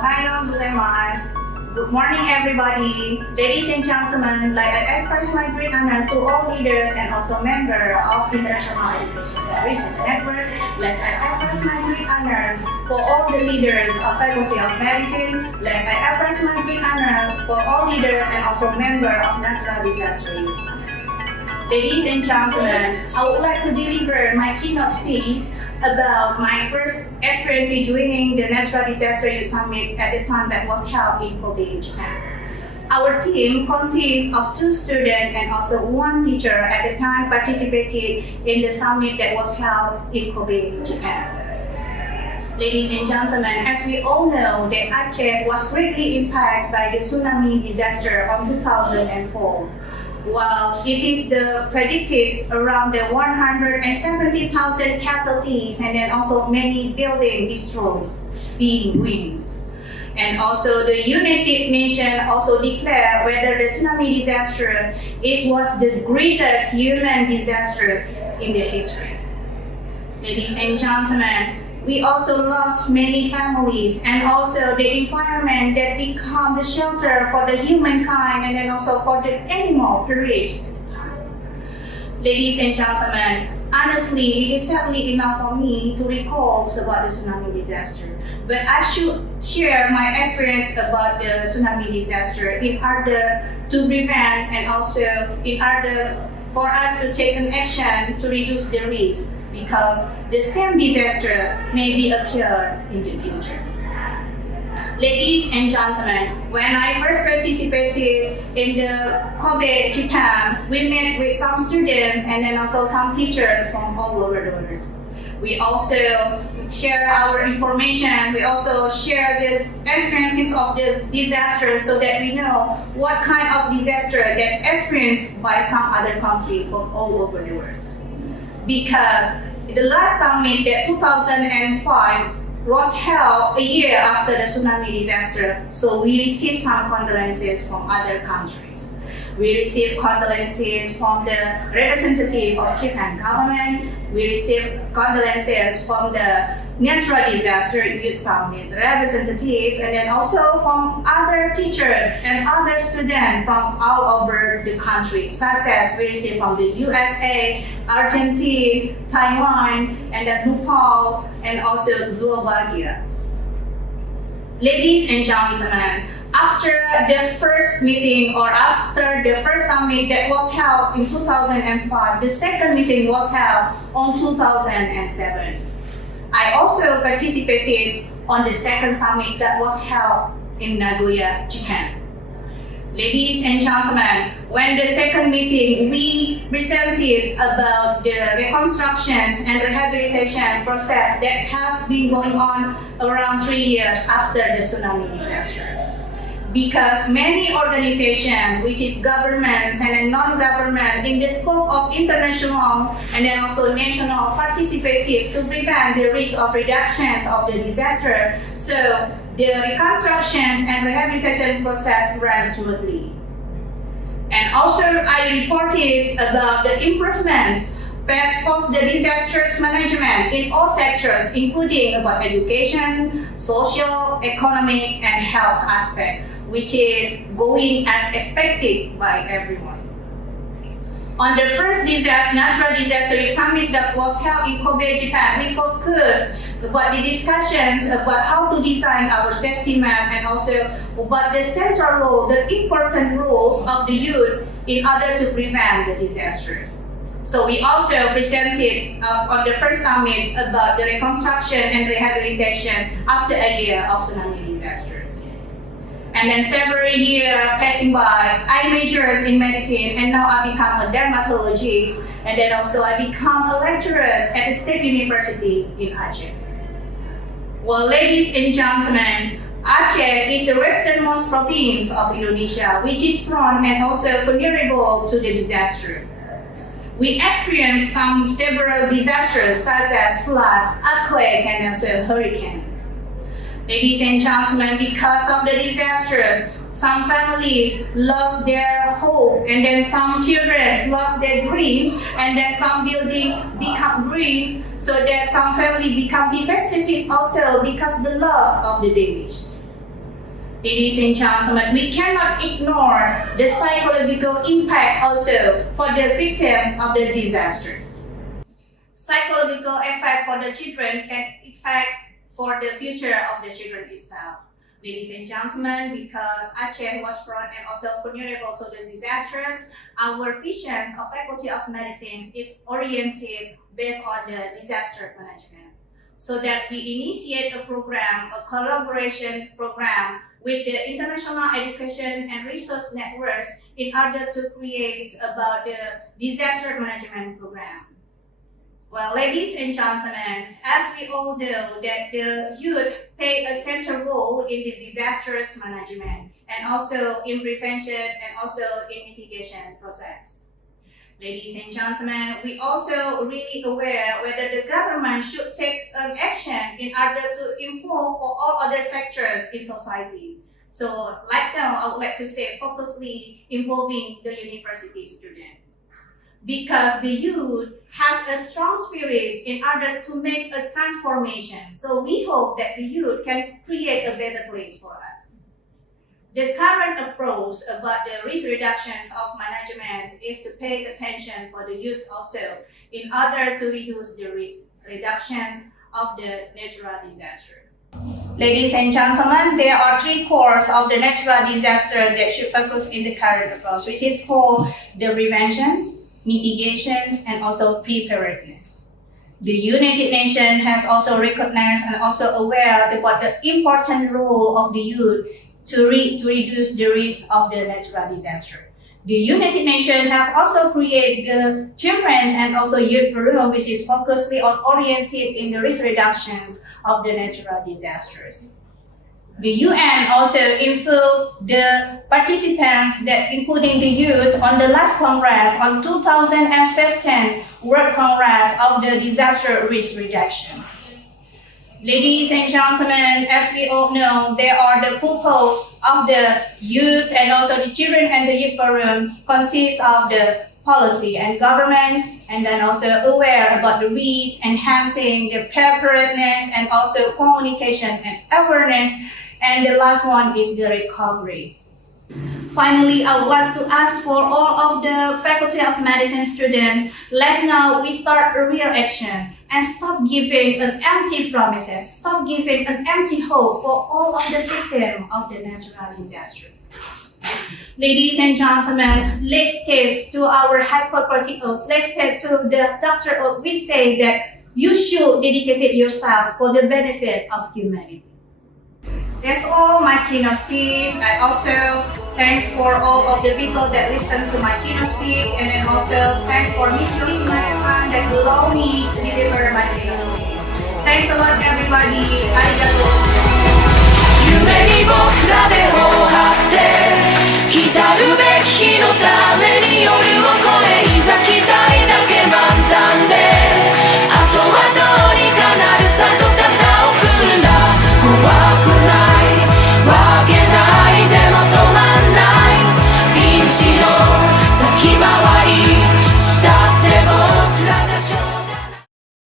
Ohayo gozaimasu. Good morning, everybody. Ladies and gentlemen, I express my great honor to all leaders and also members of International Education Research Networks. I express my great honors for all the leaders of Faculty of Medicine. I express my great honor for all leaders and also members of Natural Disaster Relief Center. Ladies and gentlemen, I would like to deliver my keynote speech about my first experience joining the Natural Disaster Youth Summit at the time that was held in Kobe, Japan. Our team consists of 2 students and also 1 teacher at the time participated in the summit that was held in Kobe, Japan. Ladies and gentlemen, as we all know, that Aceh was greatly impacted by the tsunami disaster of 2004. Well, it is predicted around the 170,000 casualties and then also many buildings destroyed, being ruined. And also the United Nations also declared whether the tsunami disaster was the greatest human disaster in the history. Ladies and gentlemen, we also lost many families and also the environment that become the shelter for the humankind and then also for the animal perished at the time. Ladies and gentlemen, honestly, it is sadly enough for me to recall about the tsunami disaster. But I should share my experience about the tsunami disaster in order to prevent and also in order for us to take an action to reduce the risk, because the same disaster may be occur in the future. Ladies and gentlemen, when I first participated in the Kobe, Japan, we met with some students and then also some teachers from all over the world. We also share our information. We also share the experiences of the disaster so that we know what kind of disaster that experienced by some other country from all over the world. Because the last summit, that 2005, was held a year after the tsunami disaster, so we received some condolences from other countries. We received condolences from the representative of Japan government. We received condolences from the Natural Disaster Youth Summit representative, and then also from other teachers and other students from all over the country, such as we received from the USA, Argentina, Taiwan, and then Nepal, and also Slovakia. Ladies and gentlemen, after the first meeting or after the first summit that was held in 2005, the second meeting was held on 2007. I also participated on the second summit that was held in Nagoya, Japan. Ladies and gentlemen, when the second meeting, we presented about the reconstructions and rehabilitation process that has been going on around 3 years after the tsunami disasters. Because many organizations, which is governments and non-government, in the scope of international and then also national, participated to prevent the risk of reductions of the disaster, so the reconstructions and rehabilitation process ran smoothly. And also I reported about the improvements post the disasters management in all sectors, including about education, social, economic, and health aspect, which is going as expected by everyone. On the first Natural Disaster Youth Summit that was held in Kobe, Japan, we focused about the discussions about how to design our safety map and also about the central role, the important roles of the youth in order to prevent the disasters. So we also presented on the first summit about the reconstruction and rehabilitation after a year of tsunami disasters. And then several years passing by, I majored in medicine and now I become a dermatologist, and then also I become a lecturer at the State University in Aceh. Well, ladies and gentlemen, Aceh is the westernmost province of Indonesia, which is prone and also vulnerable to the disaster. We experienced several disasters such as floods, earthquakes, and also hurricanes. Ladies and gentlemen, because of the disasters, some families lost their hope, and then some children lost their dreams, and then some buildings become ruins, so that some family become devastated also because the loss of the damage. Ladies and gentlemen, we cannot ignore the psychological impact also for the victim of the disasters. Psychological effect for the children can affect for the future of the children itself. Ladies and gentlemen, because Aceh was prone and also vulnerable to the disasters, our vision of Faculty of Medicine is oriented based on the disaster management. So that we initiate a program, a collaboration program with the international education and resource networks in order to create about the disaster management program. Well, ladies and gentlemen, as we all know that the youth play a central role in the disasters management and also in prevention and also in mitigation process. Ladies and gentlemen, we also really aware whether the government should take an action in order to involve for all other sectors in society. So, like now, I would like to say focusedly involving the university student. Because the youth has a strong spirit in order to make a transformation. So we hope that the youth can create a better place for us. The current approach about the risk reductions of management is to pay attention for the youth also in order to reduce the risk reductions of the natural disaster. Ladies and gentlemen, there are three cores of the natural disaster that should focus in the current approach, which is called the preventions, mitigations, and also preparedness. The United Nations has also recognized and also aware about the important role of the youth to reduce the risk of the natural disaster. The United Nations have also created the Children's and also Youth Forum, which is focusedly oriented in the risk reductions of the natural disasters. The UN also involved the participants, that including the youth, on the last Congress on 2015 World Congress of the Disaster Risk Reductions. Ladies and gentlemen, as we all know, there are the purpose of the youth and also the children and the youth forum consists of the policy and governments, and then also aware about the risk, enhancing the preparedness and also communication and awareness. And the last one is the recovery. Finally, I would like to ask for all of the Faculty of Medicine students, let's now we start a real action and stop giving an empty promises, stop giving an empty hope for all of the victims of the natural disaster. Ladies and gentlemen, let's take to our Hippocratic oath, let's take to the doctor oath, we say that you should dedicate yourself for the benefit of humanity. That's all my keynote speech. I also thanks for all of the people that listen to my keynote speech, and then also thanks for Miss Rosina that allow me to deliver my keynote speech. Thanks a lot everybody. Arigato.